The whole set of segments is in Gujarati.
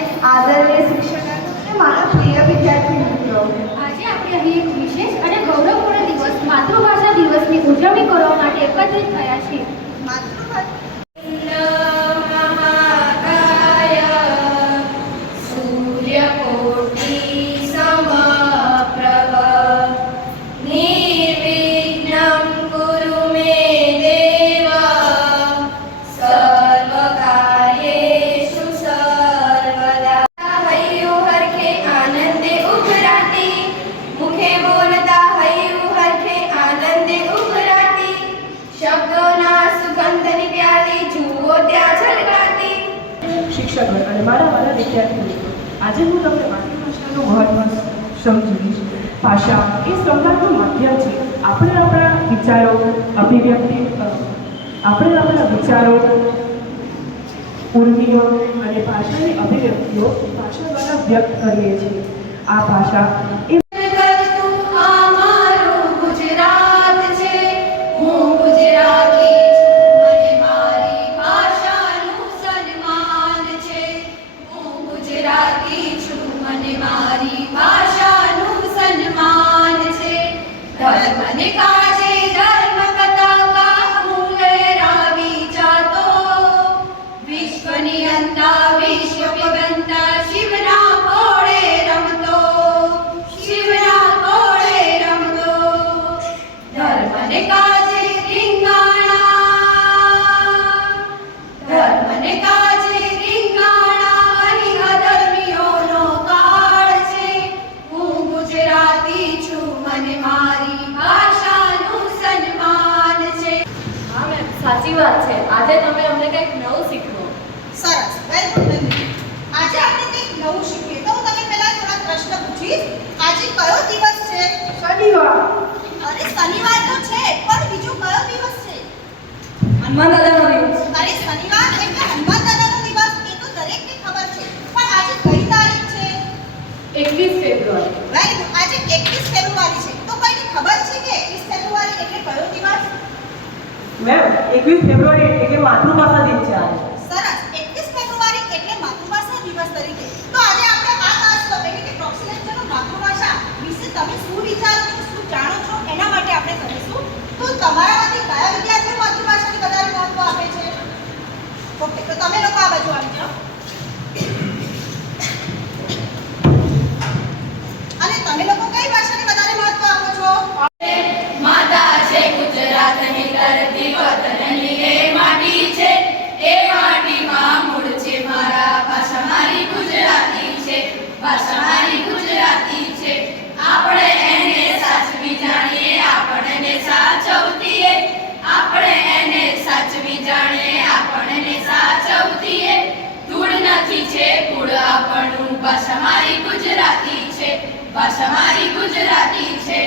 આદરણીય શિક્ષકો અને મારા પ્રિય વિદ્યાર્થી મિત્રો, આજે આપણે અહીં એક વિશેષ અને ગૌરવપૂર્ણ દિવસ માતૃભાષા દિવસની ઉજવણી કરવા માટે એકત્રિત થયા છીએ. માતૃભાષા શિક્ષકો અને મારા વિદ્યાર્થી મિત્રો, આજે હું તમને માતૃભાષાનું મહત્વ સમજાવીશ. ભાષા એ સંવાદનું માધ્યમ છે. આપણે આપણા વિચારો ઉર્મિઓ અને ભાષાની અભિવ્યક્તિઓ ભાષા દ્વારા વ્યક્ત કરીએ છીએ. આ ભાષા એ સાચી વાત છે. આજે તમે અમને કંઈક નવું શીખવો. સરસ, વેરી ગુડ. આજે આપણે કંઈક નવું શીખીએ તો હું તમને પહેલા થોડા પ્રશ્ન પૂછીશ. આજે કયો દિવસ છે? શનિવાર. અરે શનિવાર તો છે, પણ બીજો કયો દિવસ છે? હનુમાન દાદાનો દિવસ. અરે શનિવાર એટલે હનુમાન દાદાનો દિવસ, એ તો દરેકને ખબર છે. પણ આજે કઈ તારીખ છે? 21 ફેબ્રુઆરી. Very good. આજે 21 ફેબ્રુઆરી છે. તો કોઈને ખબર છે કે 21 ફેબ્રુઆરી એટલે કયો દિવસ? મેમ, 21 ફેબ્રુઆરી એટલે માતૃભાષા દિન છે આજે. સરસ. 21 ફેબ્રુઆરી એટલે માતૃભાષા દિવસ તરીકે. તો આજે આપણે આ ક્લાસમાં એટલે કે પ્રોક્સી લેક્ચરનો માતૃભાષા વિશે તમે શું વિચારો છો, શું જાણો છો, એના માટે આપણે કરીશું. તો તમારામાંથી કયા વિદ્યાર્થીઓ માતૃભાષાને વધારે મહત્વ આપે છે? ઓકે, તો તમે લોકો આ બાજુ આવી જાઓ. અને તમે લોકો કઈ ભાષાને વધારે મહત્વ આપો છો? માતા છે ગુજરાતની ધરતી, વતનની એ માટી છે, એ માટીમાં મૂળ છે મારા. ભાષા મારી ગુજરાતી છે, ભાષા મારી ગુજરાતી છે. આપણે એને સાચવી જાણીએ, આપણને સાચવતીએ. આપણે એને સાચવી જાણીએ, આપણને સાચવતીએ. ધૂળ નથી છે કુળ આપણું, ભાષા મારી ગુજરાતી છે, ભાષા મારી ગુજરાતી છે.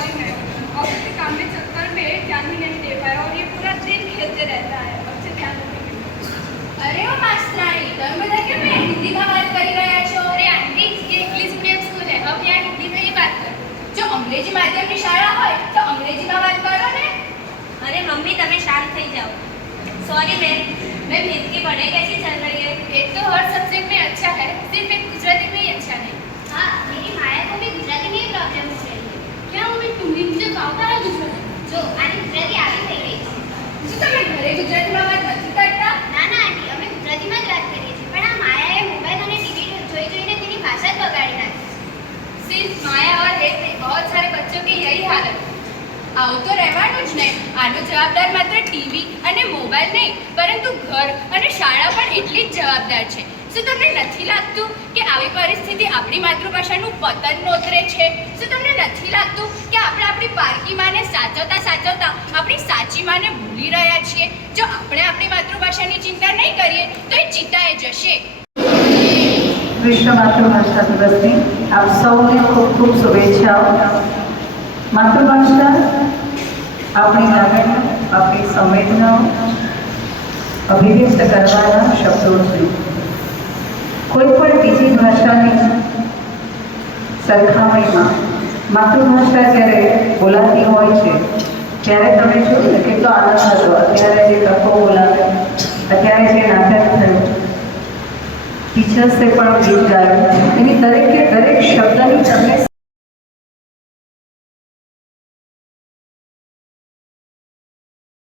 सॉरी मैम, ऑफिस के काम में चक्कर में ध्यान ही नहीं दे पाया और ये पूरा दिन खेलते रहता है। अब से ध्यान रखेंगे। અરે ઓ માસ્ટરાણી, તમે બધા કેમ હિન્દીમાં વાત કરી રહ્યા છો? अरे आंटी, ये इंग्लिश मीडियम स्कूल है, हम यहाँ हिंदी में ही बात करें। જો અંગ્રેજી માધ્યમની શાળા હોય તો અંગ્રેજીમાં વાત કરો ને. अरे मम्मी તમે शांत થઈ જાઓ। सॉरी मैम हिंदी पढ़ाई कैसी चल रही है? एक तो हर सब्जेक्ट में अच्छा है, सिर्फ एक गुजराती में ही अच्छा नहीं। हाँ, मेरी माया को भी गुजराती में ही प्रॉब्लम हो रही है। क्या मम्मी तुम्हें मुझे फावता है गुजराती? जो आने गुजराती આવી થઈ ગઈ છે। શું તમે ઘરે ગુજરાતીમાં વાત નથી કરતા? ના ના આંટી, અમે ગુજરાતીમાં જ વાત કરીએ છીએ, પણ આ માયાએ મોબાઈલ અને ટીવી જોઈ જોઈને તેની ભાષા જ બગાડી નાખી છે। सिर्फ माया और एक नहीं, बहुत सारे बच्चों की यही हालत है। આવું તો રહેવાનું જ ને. આનો જવાબદાર માત્ર ટીવી અને મોબાઈલ નહીં, પરંતુ ઘર અને શાળા પણ એટલી જ જવાબદાર છે. શું તમને નથી લાગતું કે આવી પરિસ્થિતિ આપણી માતૃભાષાનું પતન નોતરે છે? શું તમને નથી લાગતું કે આપણે આપણી પારકી માને સાચવતા સાચવતા આપણી સાચી માને ભૂલી રહ્યા છીએ? જો આપણે આપણી માતૃભાષાની ચિંતા નહીં કરીએ તો એ ચિંતાએ જશે. વિશ્વ માતૃભાષા દિવસની આપ સૌને ખૂબ ખૂબ શુભેચ્છાઓ. માતૃભાષા આપણી લાગણીઓ, આપણી સંવેદનાઓ અભિવ્યક્ત કરવાના શબ્દો છે. કોઈ પણ બીજી ભાષાની સરખામણીમાં માતૃભાષા જ્યારે બોલાતી હોય છે ત્યારે તમે જોયું ને કેટલો આનંદ હતો. અત્યારે જે તકો બોલાવે, અત્યારે જે નાટક થયું, ટીચર્સે પણ ગીત ગાયું, એની દરેકે દરેક શબ્દની તમને